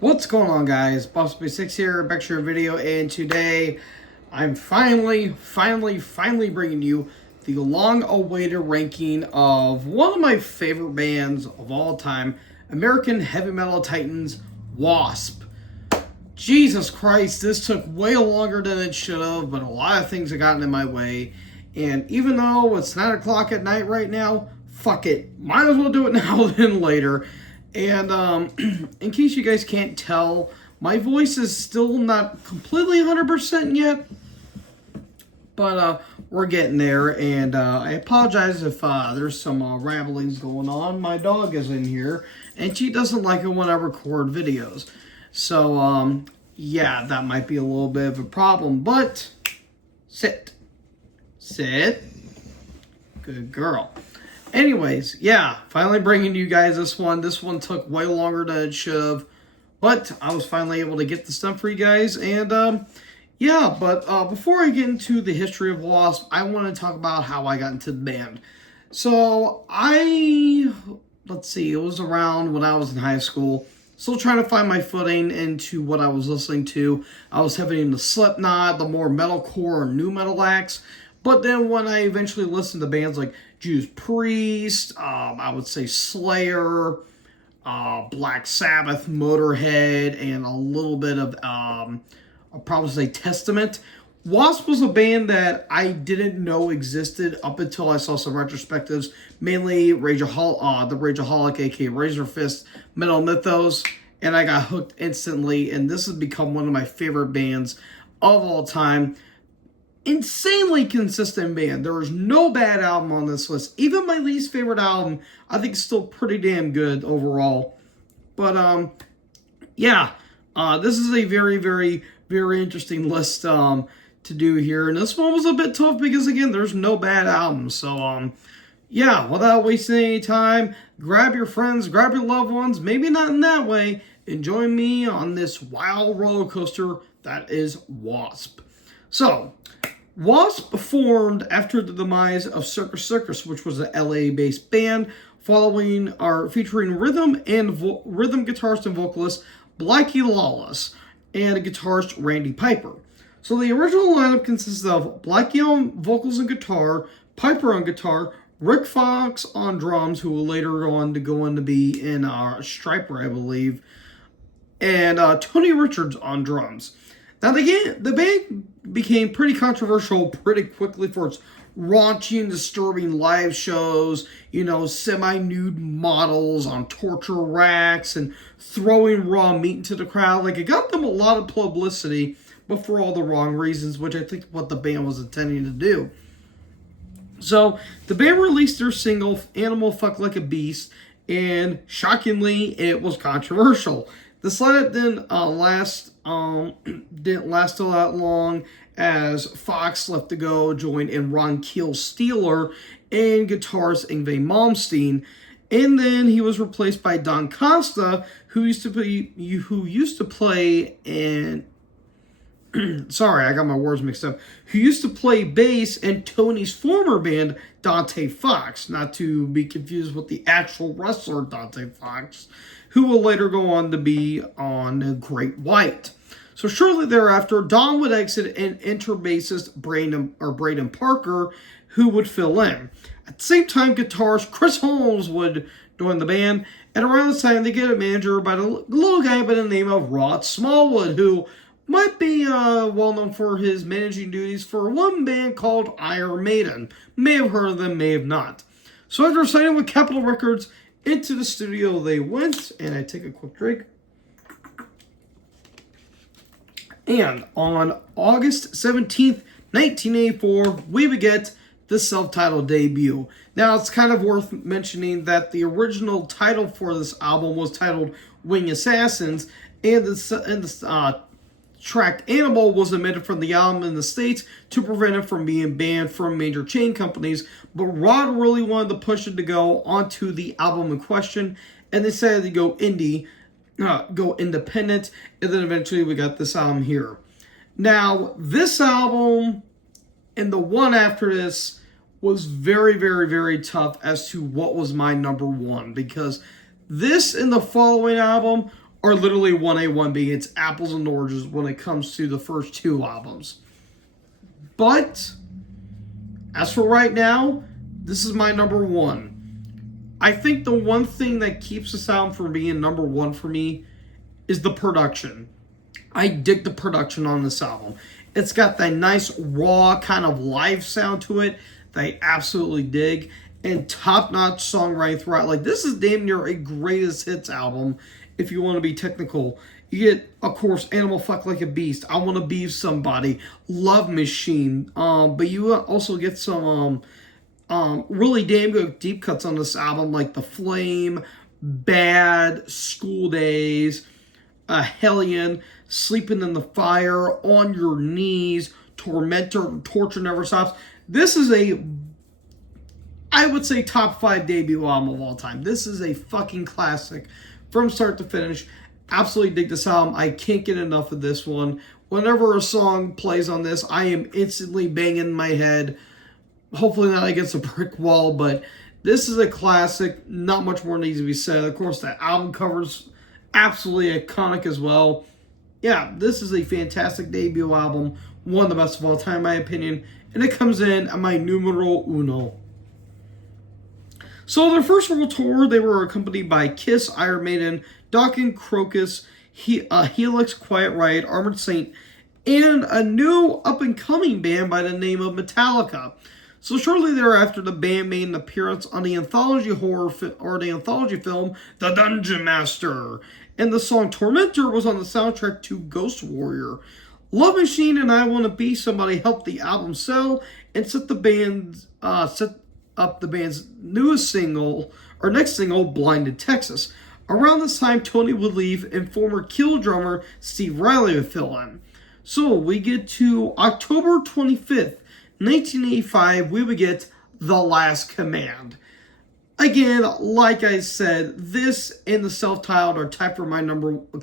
What's going on, guys? W.A.S.P here, back to your video, and today I'm finally bringing you the long-awaited ranking of one of my favorite bands of all time, American heavy metal titans, W.A.S.P. Jesus Christ, this took way longer than it should have, but a lot of things have gotten in my way, and even though it's 9 o'clock at night right now, fuck it, might as well do it now than later. And in case you guys can't tell, my voice is still not completely 100% yet, but we're getting there. And I apologize if there's some ramblings going on. My dog is in here, and she doesn't like it when I record videos. So, yeah, that might be a little bit of a problem, but sit. Good girl. Anyways, yeah, finally bringing you guys this one. This one took way longer than it should have, but I was finally able to get this done for you guys. And yeah, but before I get into the history of W.A.S.P, I want to talk about how I got into the band. So let's see, it was around when I was in high school. Still trying to find my footing into what I was listening to. I was heavy into Slipknot, the more metalcore or new metal acts. But then when I eventually listened to bands like Judas Priest, I would say Slayer, Black Sabbath, Motorhead, and a little bit of, I'll probably say Testament. W.A.S.P was a band that I didn't know existed up until I saw some retrospectives, mainly the Rageaholic, aka Razor Fist, Metal Mythos, and I got hooked instantly, and this has become one of my favorite bands of all time. Insanely consistent band. There is no bad album on this list. Even my least favorite album, I think, is still pretty damn good overall. But yeah, this is a very interesting list to do here, and this one was a bit tough because again, there's no bad albums. So yeah, without wasting any time, grab your friends, grab your loved ones, maybe not in that way, and join me on this wild roller coaster that is W.A.S.P. So, W.A.S.P formed after the demise of Circus, which was an LA-based band featuring rhythm guitarist and vocalist Blackie Lawless and a guitarist Randy Piper. So the original lineup consisted of Blackie on vocals and guitar, Piper on guitar, Rick Fox on drums, who will later go on to be in Striper, I believe, and Tony Richards on drums. Now, the band became pretty controversial pretty quickly for its raunchy and disturbing live shows, semi-nude models on torture racks and throwing raw meat into the crowd. Like, it got them a lot of publicity, but for all the wrong reasons, which I think what the band was intending to do. So, the band released their single, Animal Fuck Like a Beast, and shockingly, it was controversial. This lineup didn't last all that long, as Fox left to go join in Ron Keel Steeler and guitarist Yngwie Malmsteen, and then he was replaced by Don Costa, who used to play in sorry, I got my words mixed up. Who used to play bass in Tony's former band, Dante Fox, not to be confused with the actual wrestler Dante Fox, who will later go on to be on Great White. So shortly thereafter, Don would exit and enter bassist Braden Parker, who would fill in. At the same time, guitarist Chris Holmes would join the band, and around this time they get a manager by the little guy by the name of Rod Smallwood, who might be well known for his managing duties for one band called Iron Maiden. May have heard of them, may have not. So after signing with Capitol Records, into the studio they went, and I take a quick drink. And on August 17th, 1984, we would get the self-titled debut. Now, it's kind of worth mentioning that the original title for this album was titled Wing Assassins, and the track Animal was omitted from the album in the States to prevent it from being banned from major chain companies, but Rod really wanted to push it to go onto the album in question, and they decided to go independent, and then eventually we got this album here. Now, this album and the one after this was very tough as to what was my number one, because this and the following album are literally 1A, 1B. It's apples and oranges when it comes to the first two albums. But as for right now, this is my number one. I think the one thing that keeps this album from being number one for me is the production. I dig the production on this album. It's got that nice, raw, kind of live sound to it that I absolutely dig. And top-notch songwriting throughout. Like, this is damn near a greatest hits album, if you want to be technical. You get, of course, Animal Fuck Like a Beast, I Want to Be Somebody, Love Machine. But you also get some really damn good deep cuts on this album, like The Flame, Bad, School Days, Hellion, Sleeping in the Fire, On Your Knees, Tormentor, Torture Never Stops. This is I would say top 5 debut album of all time. This is a fucking classic from start to finish. Absolutely dig this album. I can't get enough of this one. Whenever a song plays on this, I am instantly banging my head. Hopefully not against a brick wall, but this is a classic. Not much more needs to be said. Of course, that album cover's absolutely iconic as well. Yeah, this is a fantastic debut album. One of the best of all time, in my opinion. And it comes in at my numero uno. So their first world tour, they were accompanied by Kiss, Iron Maiden, Dokken, Crocus, Helix, Quiet Riot, Armored Saint, and a new up-and-coming band by the name of Metallica. So shortly thereafter, the band made an appearance on the anthology the anthology film, The Dungeon Master, and the song Tormentor was on the soundtrack to Ghost Warrior. Love Machine and I Want to Be Somebody helped the album sell and set up the band's newest single, or next single, Blinded Texas. Around this time, Tony would leave and former Kill drummer Steve Riley would fill in. So we get to October 25th, 1985, we would get The Last Command. Again, like I said, this and the self-titled are tied for my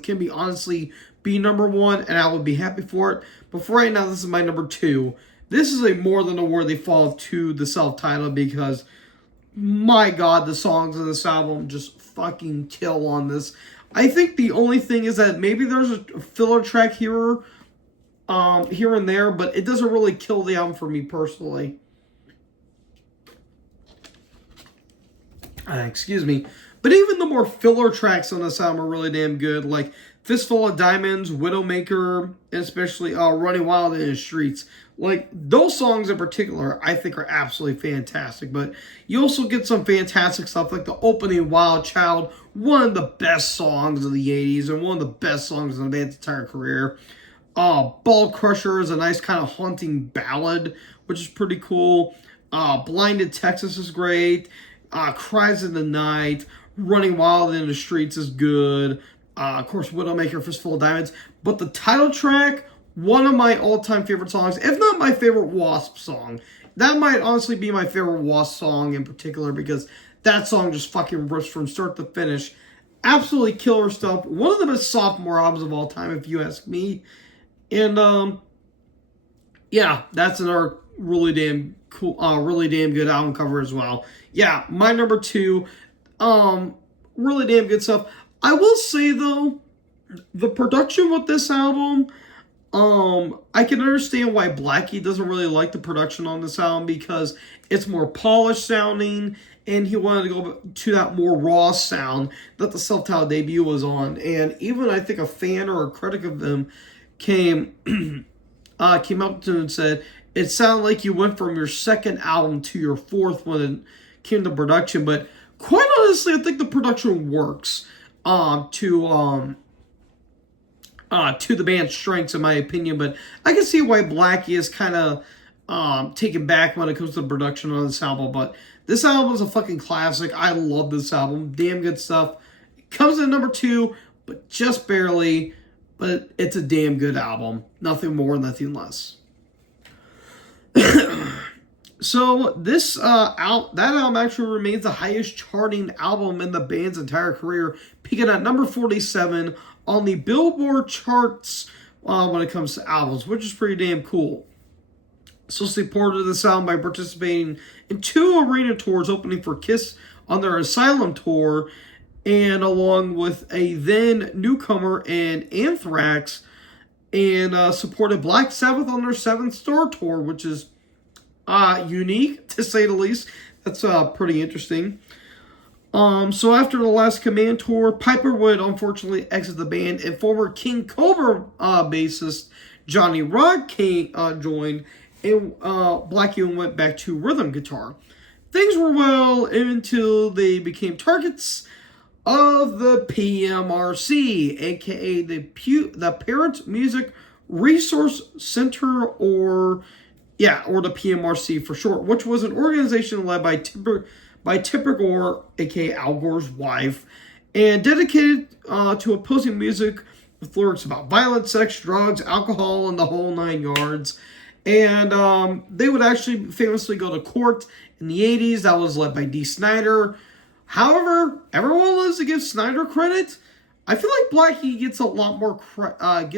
can be honestly be number one, and I would be happy for it. But for right now, this is my number two. This is a more than a worthy fall to the self-titled because, my God, the songs in this album just fucking kill on this. I think the only thing is that maybe there's a filler track here and there, but it doesn't really kill the album for me personally. Excuse me. But even the more filler tracks on this album are really damn good, like Fistful of Diamonds, Widowmaker, and especially Running Wild in the Streets. Like, those songs in particular, I think are absolutely fantastic. But you also get some fantastic stuff like the opening Wild Child, one of the best songs of the 80s and one of the best songs in the band's entire career. Ball Crusher is a nice kind of haunting ballad, which is pretty cool. Blinded Texas is great. Cries in the Night, Running Wild in the Streets is good. Of course, Widowmaker, Fistful of Diamonds. But the title track, one of my all-time favorite songs, if not my favorite W.A.S.P song. That might honestly be my favorite W.A.S.P song in particular because that song just fucking rips from start to finish. Absolutely killer stuff. One of the best sophomore albums of all time, if you ask me. And, yeah, that's another really damn cool, really damn good album cover as well. Yeah, my number two, really damn good stuff. I will say, though, the production with this album, I can understand why Blackie doesn't really like the production on this album because it's more polished sounding, and he wanted to go to that more raw sound that the self-titled debut was on. And even I think a fan or a critic of them came up to him and said, it sounded like you went from your second album to your fourth when it came to production. But quite honestly, I think the production works to the band's strengths, in my opinion. But I can see why Blackie is kind of taken back when it comes to the production on this album. But this album is a fucking classic. I love this album. Damn good stuff. It comes in at number two, but just barely. But it's a damn good album. Nothing more, nothing less. So this that album actually remains the highest charting album in the band's entire career, peaking at number 47 on the Billboard charts when it comes to albums, which is pretty damn cool. So supported this album by participating in 2 arena tours, opening for Kiss on their Asylum tour, and along with a then newcomer in Anthrax, and supported Black Sabbath on their Seventh Star Tour, which is unique to say the least. That's pretty interesting. So after the Last Command tour, Piper would unfortunately exit the band, and former King Cobra bassist Johnny Rod joined, and Blackie went back to rhythm guitar. Things were well until they became targets of the PMRC, aka the Parent Music Resource Center, or the PMRC for short, which was an organization led by Tipper Gore, aka Al Gore's wife, and dedicated to opposing music with lyrics about violence, sex, drugs, alcohol, and the whole 9 yards. And they would actually famously go to court in the 80s. That was led by Dee Snider. However, everyone loves to give Snider credit. I feel like Blackie gets a lot more a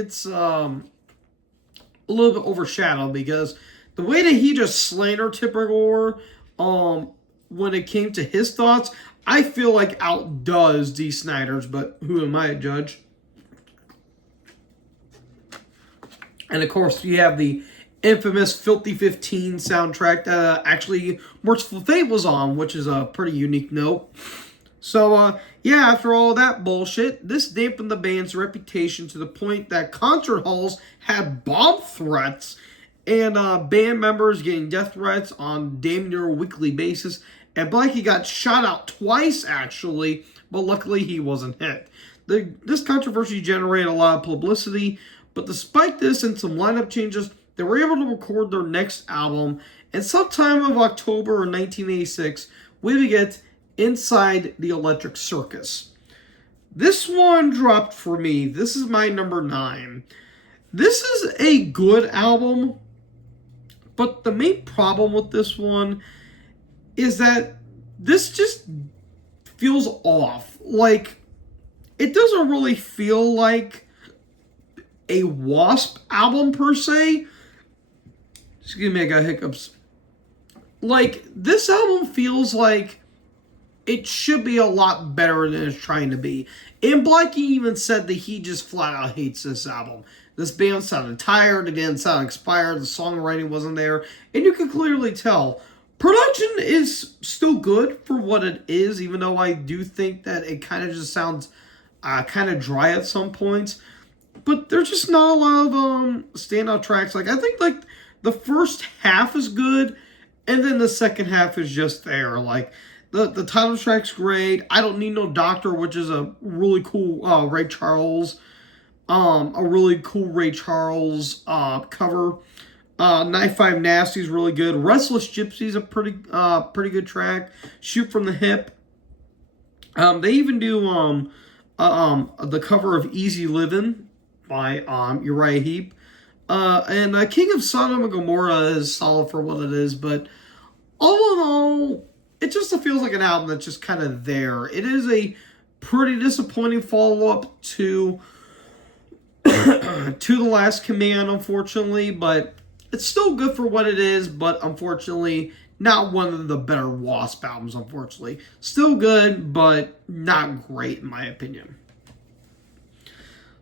little bit overshadowed, because the way that he just slandered Tipper Gore when it came to his thoughts, I feel like outdoes Dee Snider's, but who am I to judge? And of course, you have the infamous Filthy 15 soundtrack that actually Merciful Fate was on, which is a pretty unique note. So, after all that bullshit, this dampened the band's reputation to the point that concert halls had bomb threats, and band members getting death threats on damn near a weekly basis. And Blackie got shot out twice, actually, but luckily he wasn't hit. This controversy generated a lot of publicity, but despite this and some lineup changes, they were able to record their next album, and sometime of October 1986, we get Inside the Electric Circus. This one dropped for me. This is my number 9. This is a good album, but the main problem with this one is that this just feels off. Like, it doesn't really feel like a W.A.S.P album per se. Excuse me, I got hiccups. Like, this album feels like it should be a lot better than it's trying to be. And Blackie even said that he just flat out hates this album. This band sounded tired, it didn't sound inspired, the songwriting wasn't there, and you can clearly tell. Production is still good for what it is, even though I do think that it kind of just sounds kind of dry at some points. But there's just not a lot of standout tracks. Like, I think like the first half is good, and then the second half is just there. Like, the title track's great. I Don't Need No Doctor, which is a really cool Ray Charles, cover. 95 Nasty is really good. Restless Gypsy is a pretty good track. Shoot from the Hip. They even do the cover of Easy Livin' by Uriah Heep. And King of Sodom and Gomorrah is solid for what it is, but all in all, it just feels like an album that's just kind of there. It is a pretty disappointing follow-up to to The Last Command, unfortunately, but it's still good for what it is, but unfortunately, not one of the better W.A.S.P albums, unfortunately. Still good, but not great, in my opinion.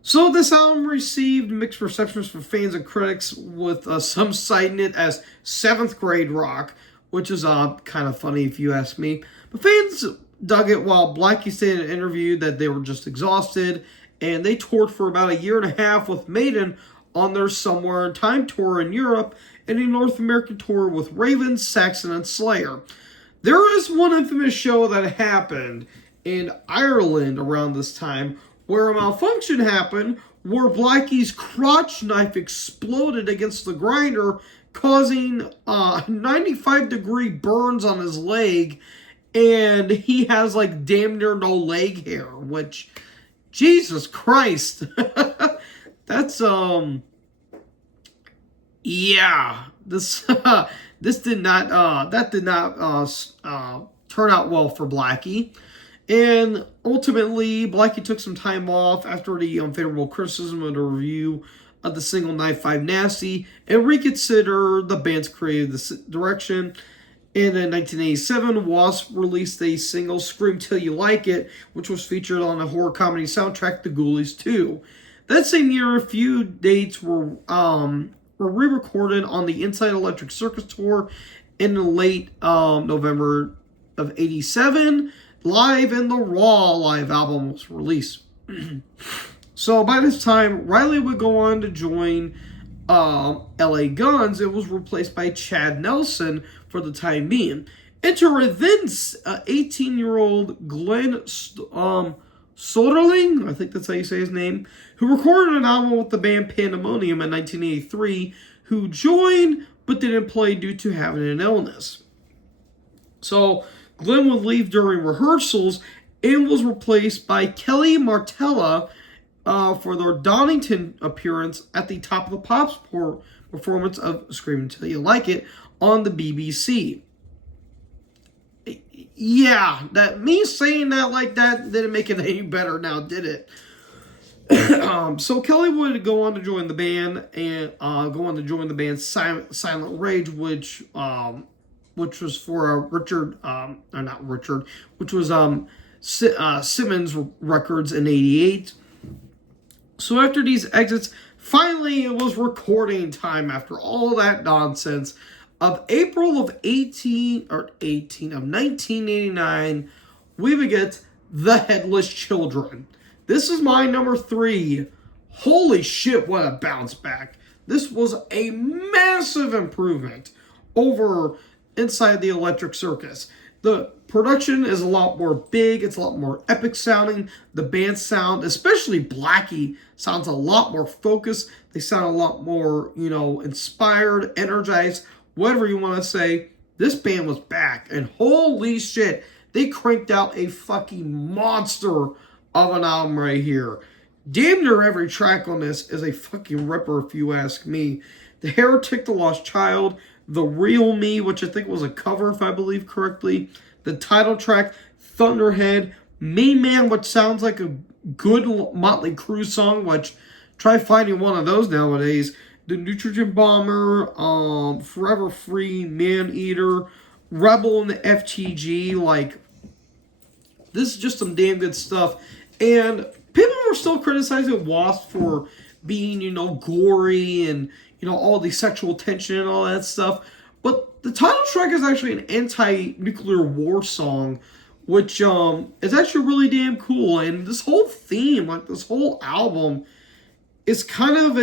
So this album received mixed receptions from fans and critics, with some citing it as 7th grade rock, which is kind of funny if you ask me. But fans dug it, while Blackie said in an interview that they were just exhausted, and they toured for about a year and a half with Maiden on their Somewhere in Time tour in Europe, and a North American tour with Raven, Saxon, and Slayer. There is one infamous show that happened in Ireland around this time where a malfunction happened, where Blackie's crotch knife exploded against the grinder, causing 95-degree burns on his leg, and he has like damn near no leg hair, which, Jesus Christ. That's this did not turn out well for Blackie. And ultimately, Blackie took some time off after the unfavorable criticism of the review of the single 95 Nasty, and reconsidered the band's creative direction. And in 1987, W.A.S.P released a single, Scream Till You Like It, which was featured on the horror comedy soundtrack The Ghoulies 2. That same year, a few dates were re-recorded on the Inside Electric Circus tour in the late November of 87. Live and the Raw live album was released. So by this time, Riley would go on to join LA Guns. It was replaced by Chad Nelson for the time being. Enter then 18-year-old Glenn Soderling, I think that's how you say his name, who recorded an album with the band Pandemonium in 1983, who joined but didn't play due to having an illness. So Glenn would leave during rehearsals and was replaced by Kelly Martella for their Donington appearance at the Top of the Pops performance of Scream Until You Like It on the BBC. Yeah, that me saying that like that didn't make it any better now, did it? So Kelly would go on to join the band and Silent Rage, which was for which was Simmons Records in '88. So after these exits, finally it was recording time after all that nonsense. Of April of 1989, we would get The Headless Children. This is my number 3. Holy shit, what a bounce back. This was a massive improvement over Inside the Electric Circus. The production is a lot more big. It's a lot more epic sounding. The band sound, especially Blackie, sounds a lot more focused. They sound a lot more, inspired, energized, whatever you want to say. This band was back. And holy shit, they cranked out a fucking monster of an album right here. Damn near every track on this is a fucking ripper if you ask me. The Heretic, The Lost Child, The Real Me, which I think was a cover if I believe correctly. The title track, Thunderhead, Main Man, which sounds like a good Motley Crue song, which try finding one of those nowadays. The Nutrition Bomber, Forever Free, Man Eater, Rebel and the FTG. Like, this is just some damn good stuff. And people were still criticizing W.A.S.P for being, gory and, all the sexual tension and all that stuff. But the title track is actually an anti-nuclear war song, which is actually really damn cool. And this whole theme, this whole album, is kind of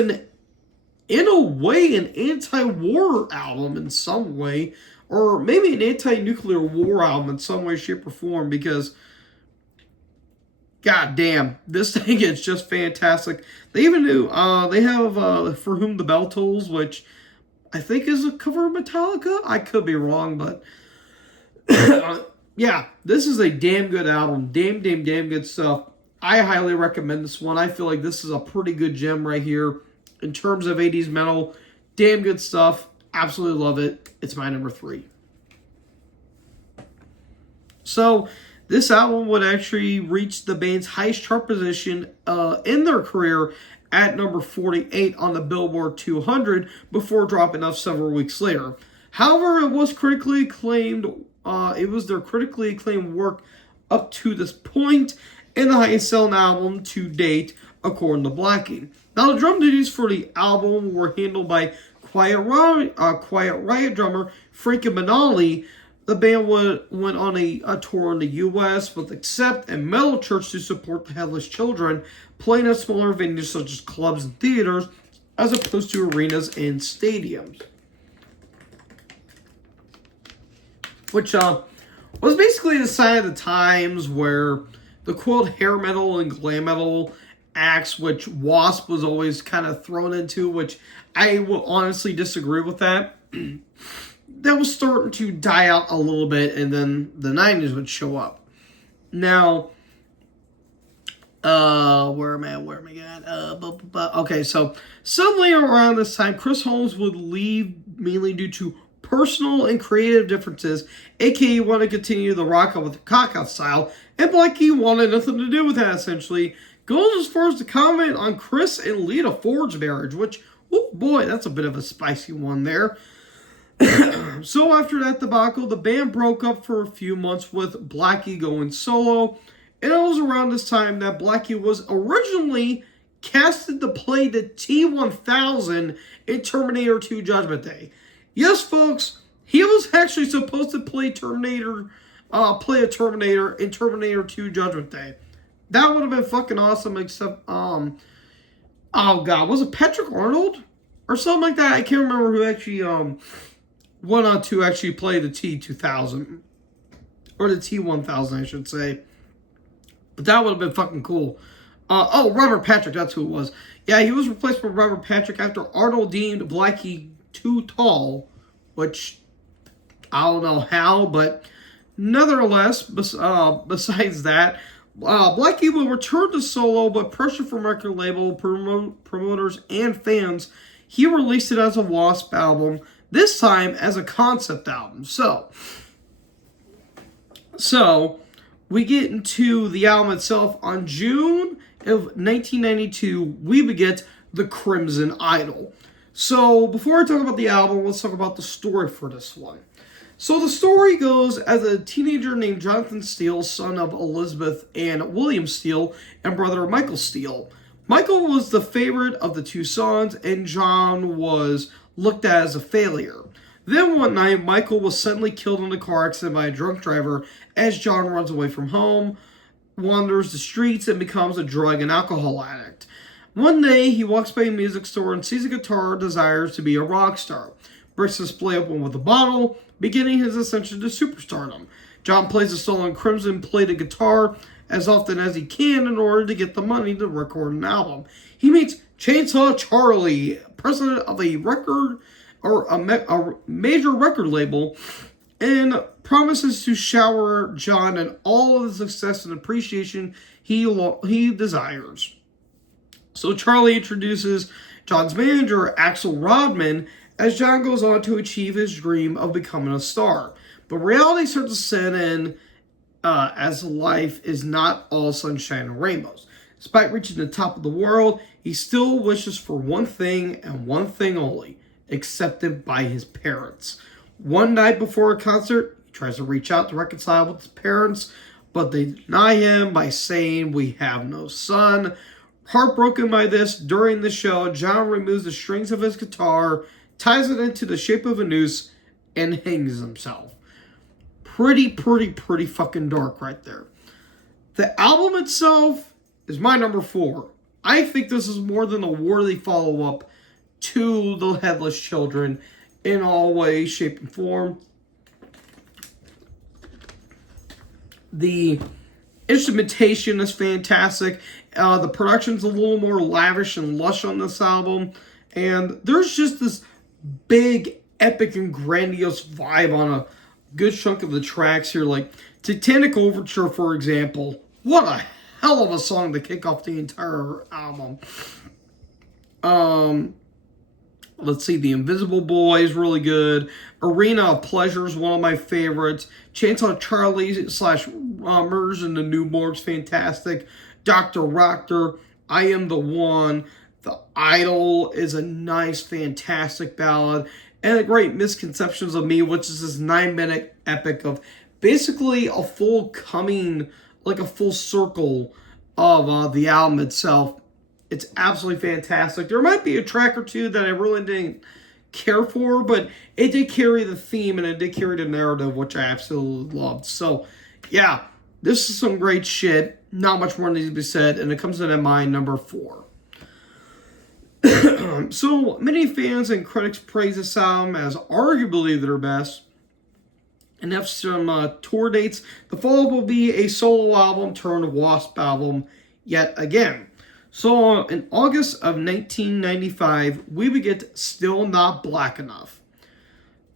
in a way, an anti-war album in some way, or maybe an anti-nuclear war album in some way, shape, or form, because god damn, this thing is just fantastic. They even do, they have For Whom the Bell Tolls, which I think is a cover of Metallica. I could be wrong, but yeah, this is a damn good album. Damn good stuff. I highly recommend this one. I feel like this is a pretty good gem right here. In terms of 80s metal, damn good stuff. Absolutely love it. It's my number 3. So, this album would actually reach the band's highest chart position in their career at number 48 on the Billboard 200 before dropping off several weeks later. However, it was critically acclaimed. It was their critically acclaimed work up to this point and the highest selling album to date, according to Blackie. Now, the drum duties for the album were handled by Quiet Riot drummer Frankie Banali. The band went on a tour in the U.S. with Accept and Metal Church to support the Headless Children, playing at smaller venues such as clubs and theaters, as opposed to arenas and stadiums. Which was basically the sign of the times where the quote hair metal and glam metal acts, which W.A.S.P was always kind of thrown into, which I will honestly disagree with that. That was starting to die out a little bit, and then the 90s would show up. Now, where am I at? Okay, so suddenly around this time, Chris Holmes would leave mainly due to personal and creative differences, aka wanted to continue the rock out with the cock-out style, and Blackie wanted nothing to do with that, essentially. Goes as far as to comment on Chris and Lita Ford's marriage, which, oh boy, that's a bit of a spicy one there. So after that debacle, the band broke up for a few months with Blackie going solo. And it was around this time that Blackie was originally casted to play the T-1000 in Terminator 2 Judgment Day. Yes, folks, he was actually supposed to play a Terminator in Terminator 2 Judgment Day. That would have been fucking awesome, except, oh god, was it Patrick Arnold? Or something like that? I can't remember who actually, went on to actually play the T-2000. Or the T-1000, I should say. But that would have been fucking cool. Robert Patrick, that's who it was. Yeah, he was replaced by Robert Patrick after Arnold deemed Blackie too tall. Which, I don't know how, but nevertheless, besides that, Blackie will return to solo, but pressure from record label, promoters, and fans, he released it as a W.A.S.P album, this time as a concept album. So we get into the album itself. On June of 1992, we beget The Crimson Idol. So before I talk about the album, let's talk about the story for this one. So the story goes as a teenager named Jonathan Steele, son of Elizabeth and William Steele, and brother Michael Steele. Michael was the favorite of the two sons, and John was looked at as a failure. Then one night, Michael was suddenly killed in a car accident by a drunk driver as John runs away from home, wanders the streets, and becomes a drug and alcohol addict. One day, he walks by a music store and sees a guitar, desires to be a rock star. Breaks the display open with a bottle, beginning his ascension to superstardom. John plays a solo on Crimson, played a guitar as often as he can in order to get the money to record an album. He meets Chainsaw Charlie, president of a major record label, and promises to shower John in all of the success and appreciation he desires. So Charlie introduces John's manager, Axel Rodman, as John goes on to achieve his dream of becoming a star. But reality starts to set in as life is not all sunshine and rainbows. Despite reaching the top of the world, he still wishes for one thing and one thing only: accepted by his parents. One night before a concert, he tries to reach out to reconcile with his parents, but they deny him by saying, "We have no son." Heartbroken by this, during the show, John removes the strings of his guitar, ties it into the shape of a noose, and hangs himself. Pretty fucking dark right there. The album itself is my number 4. I think this is more than a worthy follow-up to The Headless Children in all ways, shape, and form. The instrumentation is fantastic. The production's a little more lavish and lush on this album. And there's just this big, epic, and grandiose vibe on a good chunk of the tracks here. Like Titanic Overture, for example. What a hell of a song to kick off the entire album. Let's see, The Invisible Boy is really good. Arena of Pleasure is one of my favorites. Chainsaw Charlie / Murders in the New Morgue's fantastic. Dr. Rocker, I Am the One. The Idol is a nice, fantastic ballad. And A Great Misconceptions of Me, which is this 9-minute epic of basically a full circle of the album itself. It's absolutely fantastic. There might be a track or two that I really didn't care for, but it did carry the theme and it did carry the narrative, which I absolutely loved. So, yeah, this is some great shit. Not much more needs to be said, and it comes in at my number 4. So, many fans and critics praise this album as arguably their best, and have some tour dates. The follow-up will be a solo album turned W.A.S.P album yet again. So in August of 1995, we beget Still Not Black Enough.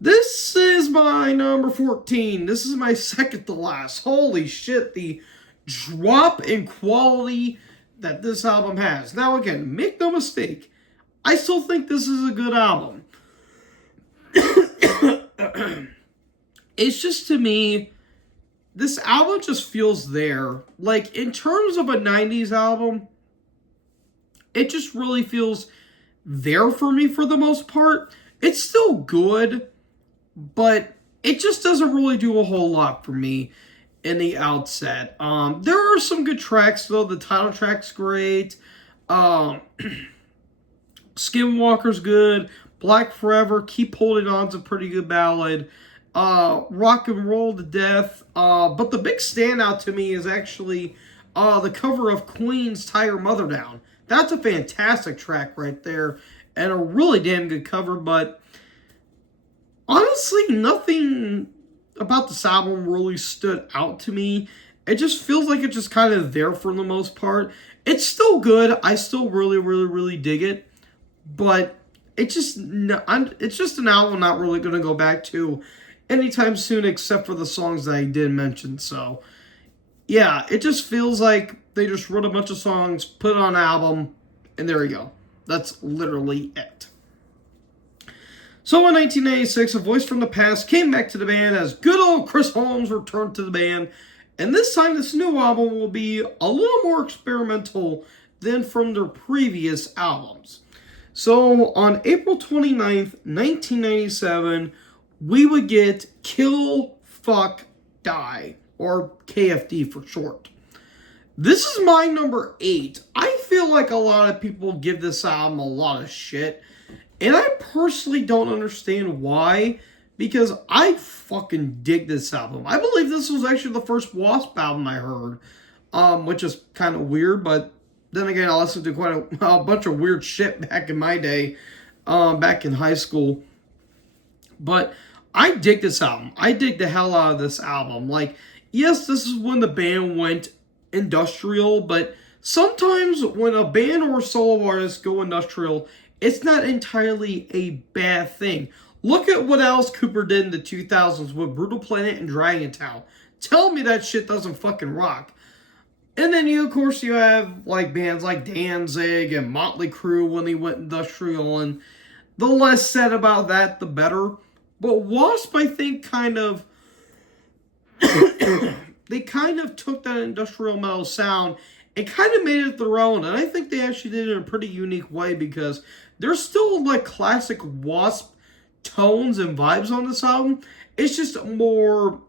This is my number 14. This is my second to last. Holy shit, the drop in quality that this album has. Now again, make no mistake, I still think this is a good album. It's just, to me, this album just feels there. Like, in terms of a 90s album, it just really feels there for me for the most part. It's still good, but it just doesn't really do a whole lot for me in the outset. There are some good tracks though. The title track's great. Um, Skinwalker's good. Black Forever, Keep Holding On's a pretty good ballad. Rock and Roll to Death. But the big standout to me is actually the cover of Queen's Tie Your Mother Down. That's a fantastic track right there. And a really damn good cover. But honestly, nothing about this album really stood out to me. It just feels like it's just kind of there for the most part. It's still good. I still really, really, really dig it. But it's just an album I'm not really going to go back to anytime soon, except for the songs that I did mention. So, yeah, it just feels like they just wrote a bunch of songs, put it on an album, and there you go. That's literally it. So in 1996, a voice from the past came back to the band as good old Chris Holmes returned to the band. And this time, this new album will be a little more experimental than from their previous albums. So on April 29th, 1997, we would get Kill, Fuck, Die, or KFD for short. This is my number 8. I feel like a lot of people give this album a lot of shit. And I personally don't understand why, because I fucking dig this album. I believe this was actually the first W.A.S.P album I heard, which is kind of weird, but then again, I listened to quite a bunch of weird shit back in my day, back in high school. But I dig this album. I dig the hell out of this album. Like, yes, this is when the band went industrial, but sometimes when a band or a solo artist go industrial, it's not entirely a bad thing. Look at what Alice Cooper did in the 2000s with Brutal Planet and Dragon Town. Tell me that shit doesn't fucking rock. And then of course you have like bands like Danzig and Motley Crue when they went industrial, and the less said about that, the better. But W.A.S.P, I think, kind of they kind of took that industrial metal sound and kind of made it their own. And I think they actually did it in a pretty unique way, because there's still like classic W.A.S.P tones and vibes on this album. It's just more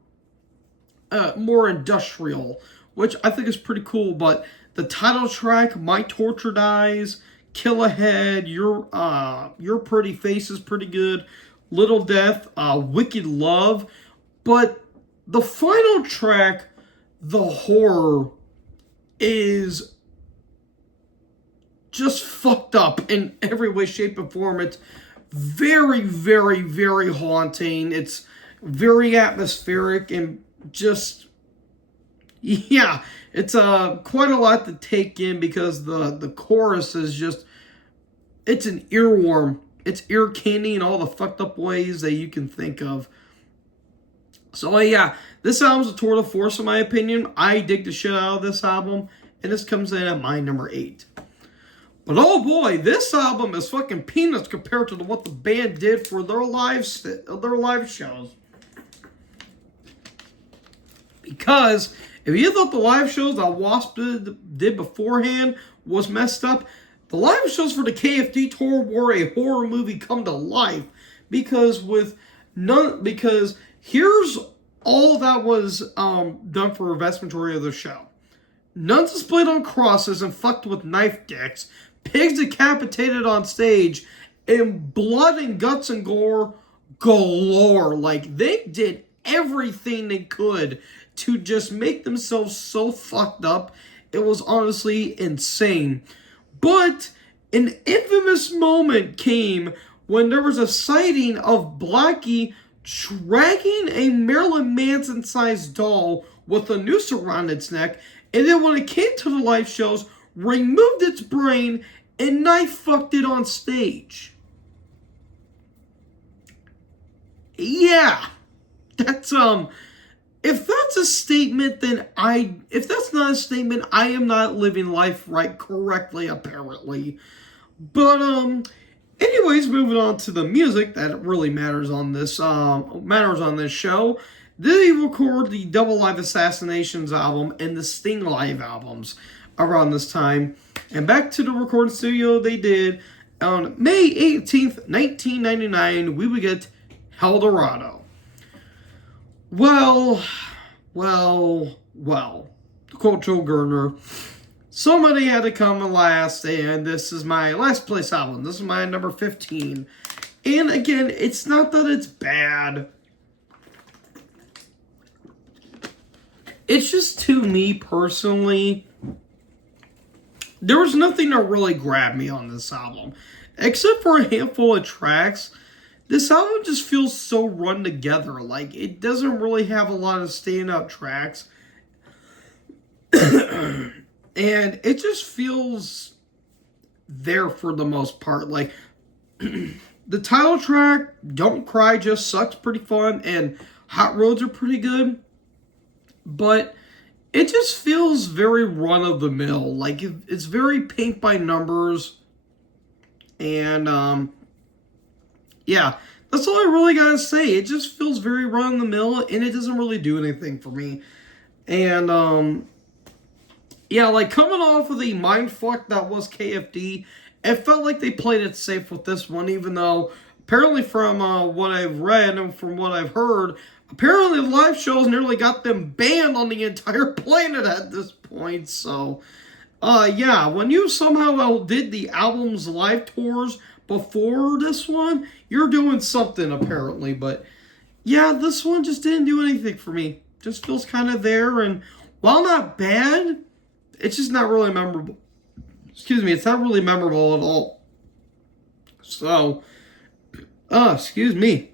industrial, which I think is pretty cool. But the title track, My Torture Dies, Kill Ahead, Your Pretty Face is pretty good. Little Death, Wicked Love. But the final track, The Horror, is just fucked up in every way, shape, and form. It's very, very, very haunting. It's very atmospheric and just, yeah, it's quite a lot to take in, because the chorus is just, it's an earworm. It's ear candy in all the fucked up ways that you can think of. So yeah, this album's a tour de force in my opinion. I dig the shit out of this album, and this comes in at my number 8. But oh boy, this album is fucking peanuts compared to what the band did for their live shows. Because if you thought the live shows that W.A.S.P did beforehand was messed up, the live shows for the KFD tour were a horror movie come to life. Because here's all that was done for a vast majority of the show. Nuns displayed on crosses and fucked with knife dicks, pigs decapitated on stage, and blood and guts and gore galore. Like, they did everything they could to just make themselves so fucked up. It was honestly insane. But an infamous moment came when there was a sighting of Blackie dragging a Marilyn Manson-sized doll with a noose around its neck, and then when it came to the live shows, removed its brain and knife fucked it on stage. Yeah, that's if that's a statement, then if that's not a statement, I am not living life right correctly, apparently. But anyways, moving on to the music that really matters on this show. They record the Double Live Assassinations album and the Sting Live albums around this time. And back to the recording studio they did on May 18th, 1999, we would get Eldorado. Well, well. To quote Joe Gerner, somebody had to come last, and this is my last place album. This is my number 15. And again, it's not that it's bad. It's just, to me personally, there was nothing that really grabbed me on this album. Except for a handful of tracks, this album just feels so run together. Like, it doesn't really have a lot of standout tracks. And it just feels there for the most part. Like, the title track, Don't Cry Just Sucks, pretty fun. And Hot Roads are pretty good. But it just feels very run-of-the-mill. Like, it's very paint by numbers. And, yeah, that's all I really gotta say. It just feels very run-of-the-mill, and it doesn't really do anything for me. And, yeah, like, coming off of the mindfuck that was KFD, it felt like they played it safe with this one, even though, apparently from what I've read and from what I've heard, apparently the live shows nearly got them banned on the entire planet at this point. So, yeah, when you somehow outdid the album's live tours before this one, you're doing something apparently. But, yeah, this one just didn't do anything for me. Just feels kind of there, and while not bad, it's just not really memorable. Excuse me, it's not really memorable at all. So, excuse me.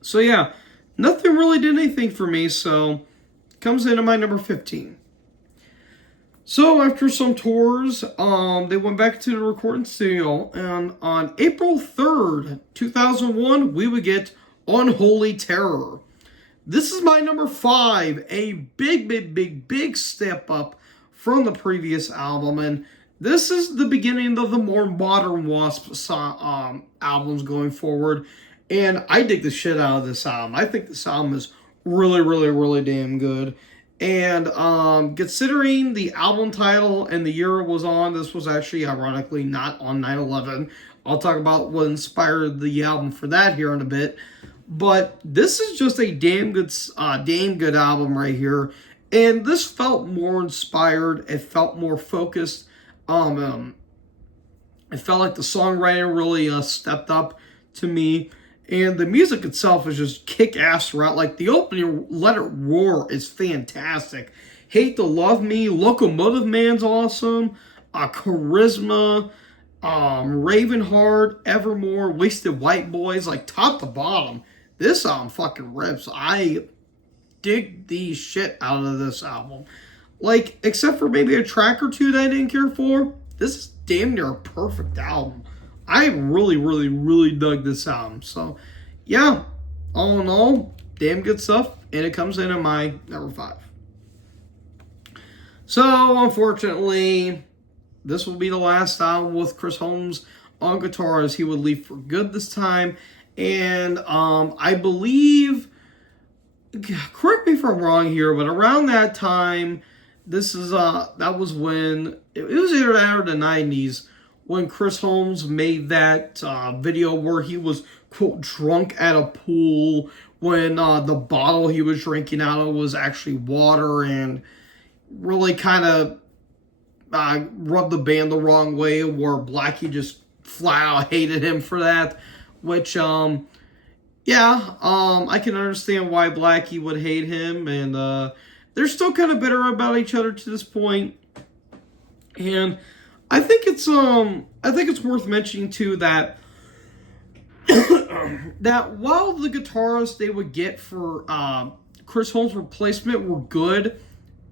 So, yeah, nothing really did anything for me, so comes into my number 15. So, after some tours, they went back to the recording studio, and on April 3rd, 2001, we would get Unholy Terror. This is my number 5, a big step up from the previous album, and this is the beginning of the more modern W.A.S.P. Albums going forward, and I dig the shit out of this album. I think this album is really damn good, and considering the album title and the year it was on, this was actually ironically not on 9/11. I'll talk about what inspired the album for that here in a bit. But this is just a damn good album right here. And this felt more inspired. It felt more focused. It felt like the songwriting really stepped up to me. And the music itself is just kick-ass throughout. Like, the opening, Let It Roar, is fantastic. Hate to Love Me, Locomotive Man's awesome. Charisma, Ravenheart, Evermore, Wasted White Boys, like, top to bottom. This album fucking rips. I dig the shit out of this album. Like, except for maybe a track or two that I didn't care for, this is damn near a perfect album. I really dug this album. So, yeah, all in all, damn good stuff. And it comes in at my number 5. So, unfortunately, this will be the last album with Chris Holmes on guitar, as he would leave for good this time. And I believe, correct me if I'm wrong here, but around that time, that was when, it was either that or the 90s, when Chris Holmes made that video where he was, quote, drunk at a pool, when the bottle he was drinking out of was actually water, and really kind of rubbed the band the wrong way, where Blackie just flat out hated him for that. Which, I can understand why Blackie would hate him, and they're still kind of bitter about each other to this point. And I think it's worth mentioning too that that while the guitarists they would get for Chris Holmes' replacement were good,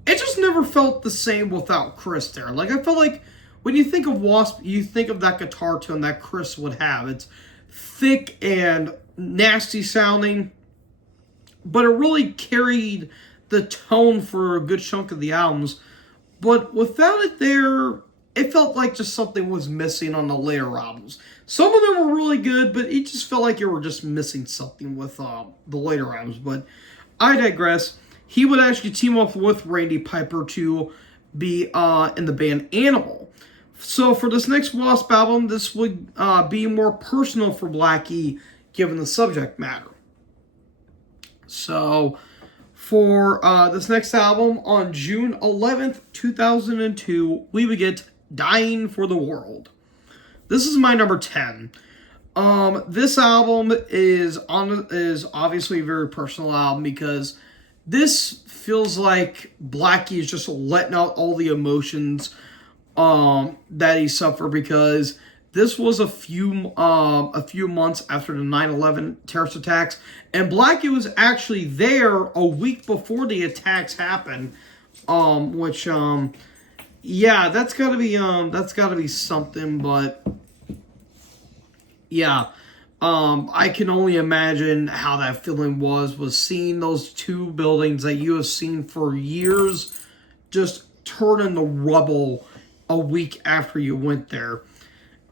it just never felt the same without Chris there. Like, I felt like when you think of W.A.S.P, you think of that guitar tone that Chris would have. It's thick and nasty sounding, but it really carried the tone for a good chunk of the albums. But without it there, it felt like just something was missing on the later albums. Some of them were really good, but it just felt like you were just missing something with the later albums. But I digress. He would actually team up with Randy Piper to be in the band Animal. So for this next W.A.S.P. album, this would be more personal for Blackie, given the subject matter. So for this next album on June 11th, 2002, we would get Dying for the World. This is my number 10. This album is obviously a very personal album because this feels like Blackie is just letting out all the emotions that he suffered, because this was a few months after the 9/11 terrorist attacks, and Blackie was actually there a week before the attacks happened. Which yeah, that's gotta be something, but yeah. I can only imagine how that feeling was seeing those two buildings that you have seen for years just turn into rubble a week after you went there.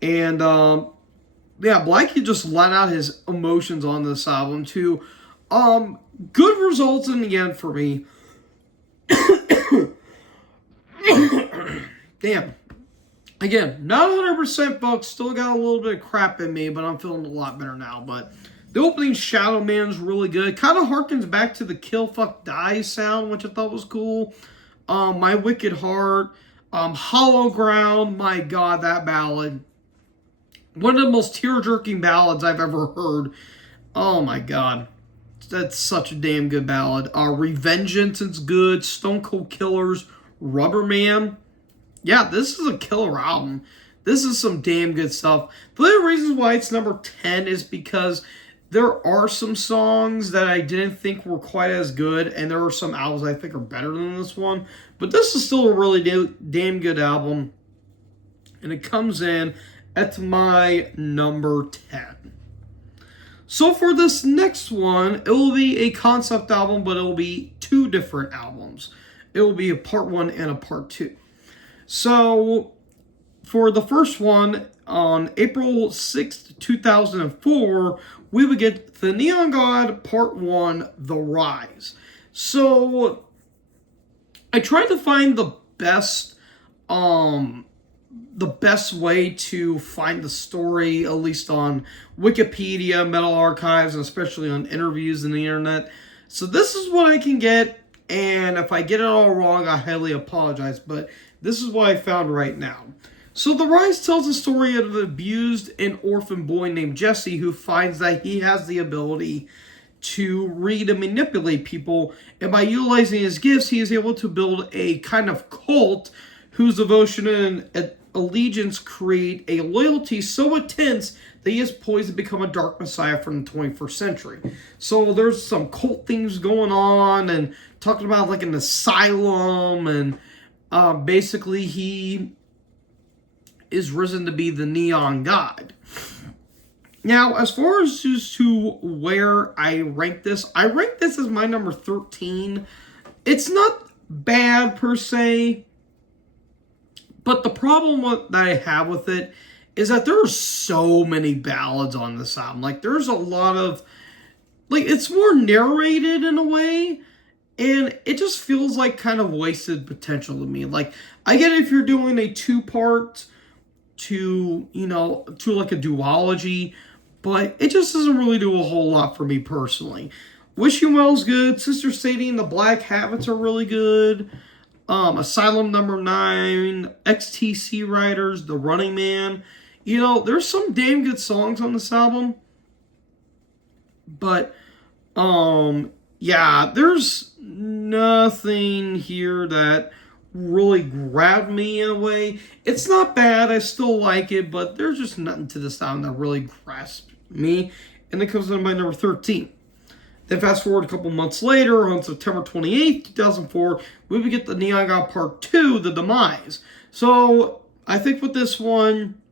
And yeah, Blackie just let out his emotions on this album too. Good results in the end for me. Damn. Again, not 100%, folks. Still got a little bit of crap in me, but I'm feeling a lot better now. But the opening Shadow Man's really good. Kind of harkens back to the Kill Fuck Die sound, which I thought was cool. My Wicked Heart. Hollow Ground. My God, that ballad. One of the most tear-jerking ballads I've ever heard. Oh my God. That's such a damn good ballad. Revengeance is good. Stone Cold Killers. Rubber Man. Yeah, this is a killer album. This is some damn good stuff. The only reason why it's number 10 is because there are some songs that I didn't think were quite as good, and there are some albums I think are better than this one. But this is still a really damn good album, and it comes in at my number 10. So for this next one, it will be a concept album, but it will be two different albums. It will be a part 1 and a part 2. So, for the first one, on April 6th, 2004, we would get The Neon God Part 1, The Rise. So, I tried to find the best way to find the story, at least on Wikipedia, Metal Archives, and especially on interviews on the internet. So this is what I can get, and if I get it all wrong, I highly apologize, but this is what I found right now. So The Rise tells the story of an abused and orphan boy named Jesse who finds that he has the ability to read and manipulate people, and by utilizing his gifts, he is able to build a kind of cult whose devotion and allegiance create a loyalty so intense that he is poised to become a dark messiah from the 21st century. So there's some cult things going on, and talking about like an asylum, and basically he is risen to be the Neon God. Now, as far as to where I rank this as my number 13. It's not bad per se, but the problem that I have with it is that there are so many ballads on this album. Like, there's a lot of, like, it's more narrated in a way, and it just feels like kind of wasted potential to me. Like, I get it if you're doing a two-part to like a duology, but it just doesn't really do a whole lot for me personally. Wish You Well's good. Sister Sadie and the Black Habits are really good. Asylum Number 9, XTC Riders, The Running Man. There's some damn good songs on this album. But, yeah, there's nothing here that really grabbed me in a way. It's not bad, I still like it, but there's just nothing to this album that really grasped me. And it comes in by number 13. Then fast forward a couple months later, on September 28th, 2004, we would get the Neon God Part 2, The Demise. So, I think with this one,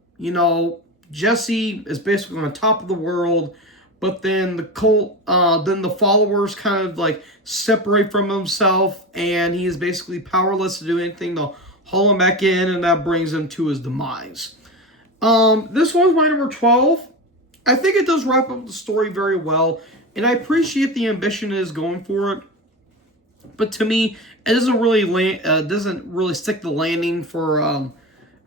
Jesse is basically on top of the world, but then the cult, then the followers kind of like separate from himself, and he is basically powerless to do anything to haul him back in, and that brings him to his demise. This one's my number 12. I think it does wrap up the story very well, and I appreciate the ambition it is going for it. But to me, it doesn't really stick the landing for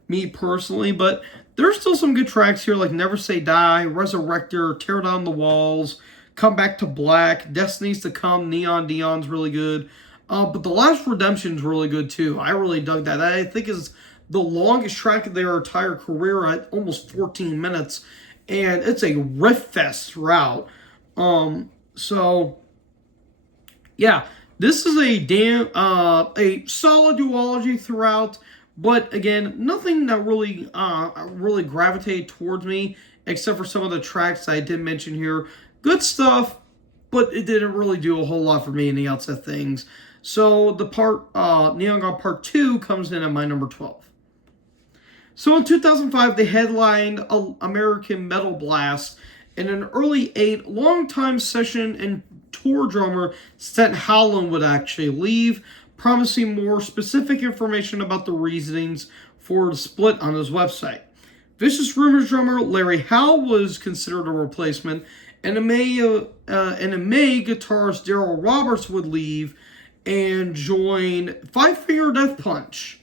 me personally. But there's still some good tracks here, like Never Say Die, Resurrector, Tear Down the Walls, Come Back to Black, Destiny's to Come, Neon Dion's really good. But The Last Redemption's really good too. I really dug that. I think is the longest track of their entire career at almost 14 minutes. And it's a riff fest throughout. So yeah, this is a solid duology throughout, but again, nothing that really gravitated towards me except for some of the tracks I did mention here. Good stuff, but it didn't really do a whole lot for me in the outset things. So the Neon God Part 2 comes in at my number 12. So in 2005, they headlined American Metal Blast, and an early 8 longtime session and tour drummer Seth Howland would actually leave, promising more specific information about the reasonings for the split on his website. Vicious Rumors drummer Larry Howe was considered a replacement, and in May, guitarist Daryl Roberts would leave and join Five Finger Death Punch.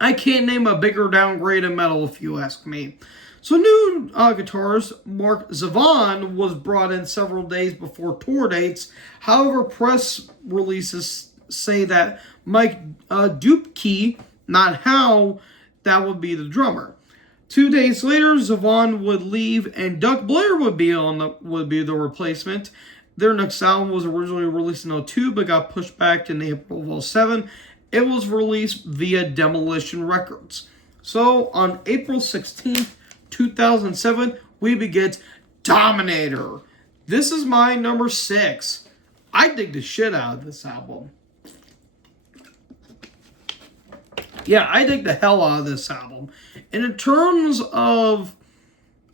I can't name a bigger downgrade in metal if you ask me. So new guitarist Mark Zevon was brought in several days before tour dates. However, press releases say that Mike Dupke, not Howe, that would be the drummer. 2 days later, Zevon would leave and Doug Blair would be the replacement. Their next album was originally released in 2002 but got pushed back in April of 2007. It was released via Demolition Records. So on April 16th, 2007, we begin Dominator. This is my number 6. I dig the shit out of this album. Yeah, I dig the hell out of this album. And in terms of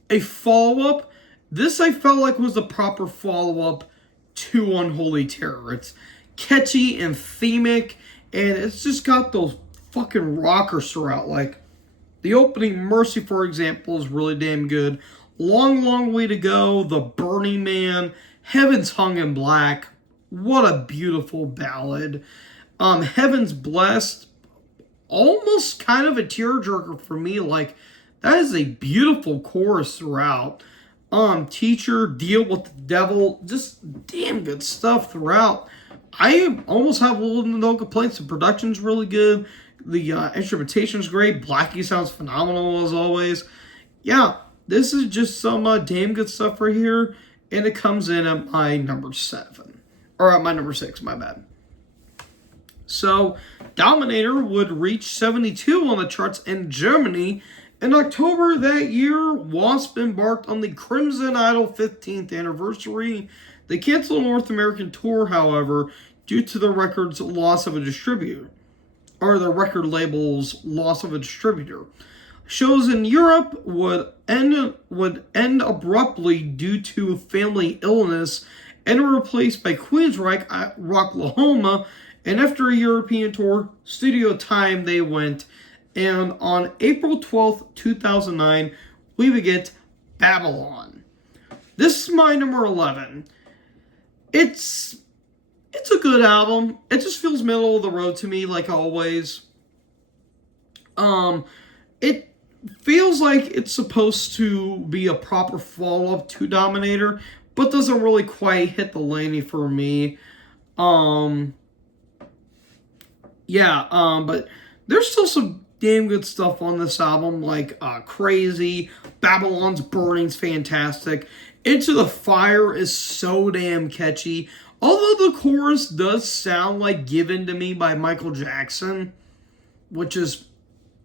a follow-up, this I felt like was the proper follow-up to Unholy Terror. It's catchy and themic, and it's just got those fucking rockers throughout. Like, the opening, Mercy, for example, is really damn good. Long, Long Way to Go, The Burning Man, Heaven's Hung in Black. What a beautiful ballad. Heaven's Blessed, almost kind of a tearjerker for me. Like, that is a beautiful chorus throughout. Teacher, Deal with the Devil, just damn good stuff throughout. I almost have a little no complaints. The production's really good. The instrumentation's great. Blackie sounds phenomenal as always. Yeah, this is just some damn good stuff right here. And it comes in at my number 7. Or at my number 6, my bad. So, Dominator would reach 72 on the charts in Germany. In October that year, W.A.S.P embarked on the Crimson Idol 15th anniversary. They canceled a North American tour, however, due to the record's loss of a distributor. Or the record label's loss of a distributor. Shows in Europe would end abruptly due to family illness and were replaced by Queensryche at Rocklahoma. And after a European tour, studio time they went. And on April 12th, 2009, we would get Babylon. This is my number 11. It's a good album. It just feels middle of the road to me, like always. It feels like it's supposed to be a proper follow-up to Dominator, but doesn't really quite hit the landing for me. But there's still some damn good stuff on this album, like Crazy, Babylon's Burning's fantastic. Into the Fire is so damn catchy. Although the chorus does sound like Given to Me by Michael Jackson, which is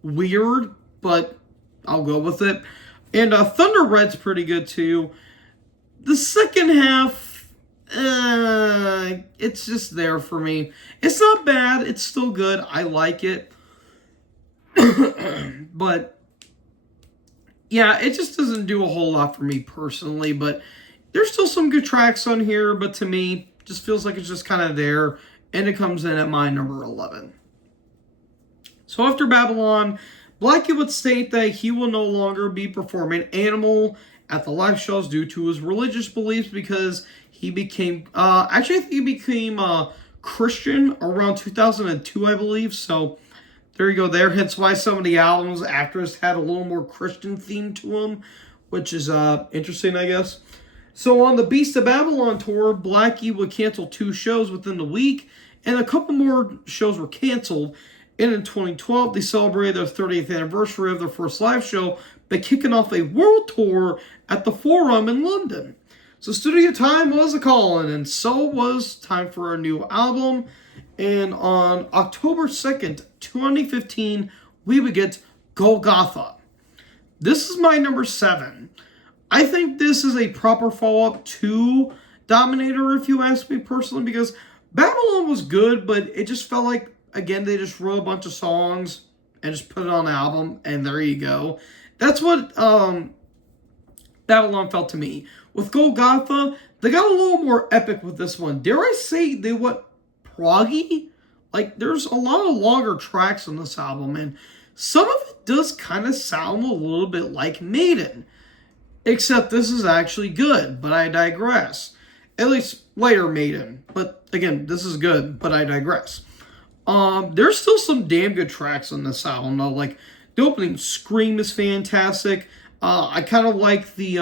weird, but I'll go with it. And Thunder Red's pretty good too. The second half, it's just there for me. It's not bad. It's still good. I like it. But, yeah, it just doesn't do a whole lot for me personally. But there's still some good tracks on here. But to me, just feels like it's just kind of there. And it comes in at my number 11. So after Babylon, Blackie would state that he will no longer be performing Animal at the live shows due to his religious beliefs because he became, I think he became Christian around 2002, I believe. So there you go there. Hence why some of the albums after this had a little more Christian theme to them, which is interesting, I guess. So on the Beast of Babylon tour, Blackie would cancel 2 shows within the week, and a couple more shows were canceled. And in 2012, they celebrated their 30th anniversary of their first live show by kicking off a world tour at the Forum in London. So studio time was a calling, and so was time for a new album. And on October 2nd, 2015, we would get Golgotha. This is my number 7. I think this is a proper follow-up to Dominator, if you ask me personally, because Babylon was good, but it just felt like, again, they just wrote a bunch of songs and just put it on an album, and there you go. That's what Babylon felt to me. With Golgotha, they got a little more epic with this one. Dare I say they went proggy? Like, there's a lot of longer tracks on this album, and some of it does kind of sound a little bit like Maiden. Except this is actually good, but I digress. At least later Maiden. But again, this is good, but I digress. There's still some damn good tracks on this album, though. Like, the opening Scream is fantastic. I kind of like the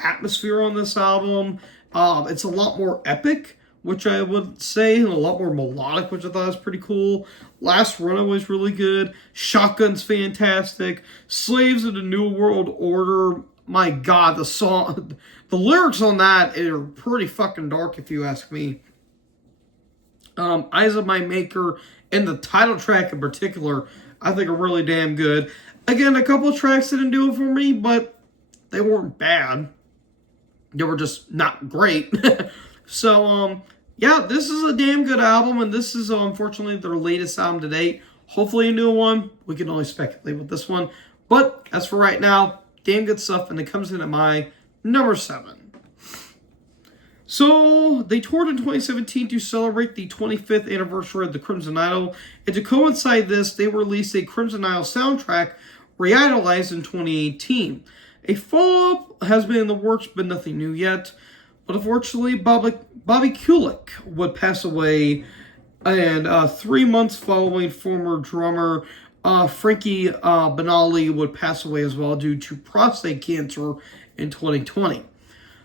atmosphere on this album. It's a lot more epic, which I would say, and a lot more melodic, which I thought was pretty cool. Last Runaway is really good. Shotgun's fantastic. Slaves of the New World Order. My God, the lyrics on that are pretty fucking dark, if you ask me. Eyes of My Maker, and the title track in particular, I think are really damn good. Again, a couple of tracks didn't do it for me, but they weren't bad. They were just not great. So, yeah, this is a damn good album, and this is, unfortunately, their latest album to date. Hopefully a new one. We can only speculate with this one. But, as for right now, damn good stuff, and it comes in at my number 7. So, they toured in 2017 to celebrate the 25th anniversary of the Crimson Idol, and to coincide this, they released a Crimson Idol soundtrack, Reidolized, in 2018. A follow-up has been in the works, but nothing new yet. But unfortunately, Bobby Kulick would pass away, and 3 months following, former drummer Frankie Banali would pass away as well due to prostate cancer in 2020.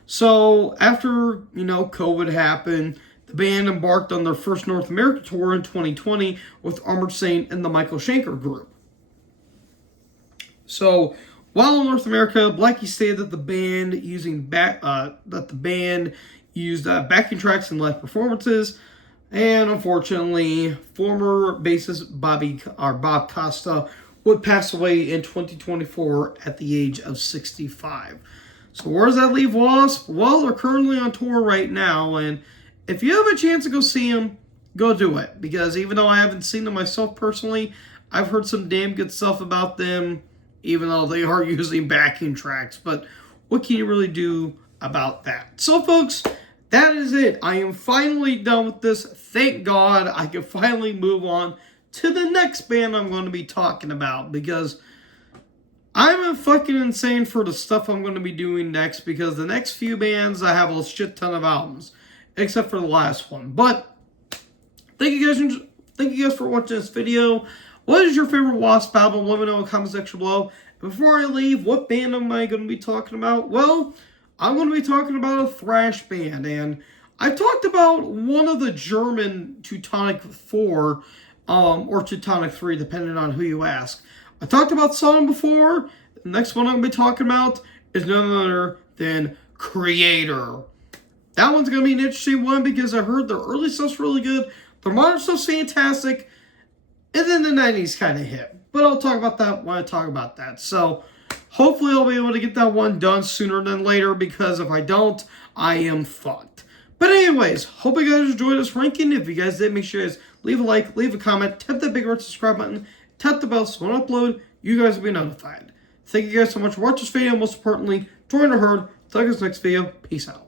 So after, COVID happened, the band embarked on their first North American tour in 2020 with Armored Saint and the Michael Schenker Group. So while in North America, Blackie stated that the band used backing tracks in live performances. And unfortunately, former bassist Bob Costa would pass away in 2024 at the age of 65. So where does that leave W.A.S.P? Well, they're currently on tour right now, and if you have a chance to go see them, go do it. Because even though I haven't seen them myself personally, I've heard some damn good stuff about them, even though they are using backing tracks. But what can you really do about that? So, folks, that is it. I am finally done with this. Thank God I can finally move on to the next band I'm going to be talking about, because I'm fucking insane for the stuff I'm going to be doing next, because the next few bands I have a shit ton of albums, except for the last one. But thank you guys for watching this video. What is your favorite W.A.S.P album? Let me know in the comment section below. Before I leave, what band am I going to be talking about? Well, I'm going to be talking about a thrash band, and I talked about one of the German Teutonic 4, or Teutonic 3, depending on who you ask. I talked about Sodom before. The next one I'm going to be talking about is none other than Creator. That one's going to be an interesting one, because I heard their early stuff's really good, their modern stuff's fantastic, and then the 90s kind of hit. But I'll talk about that when I talk about that. So hopefully I'll be able to get that one done sooner than later, because if I don't, I am fucked. But anyways, hope you guys enjoyed this ranking. If you guys did, make sure you guys leave a like, leave a comment, tap that big red subscribe button, tap the bell so when I upload, you guys will be notified. Thank you guys so much for watching this video. Most importantly, join the herd. Till I guys next video. Peace out.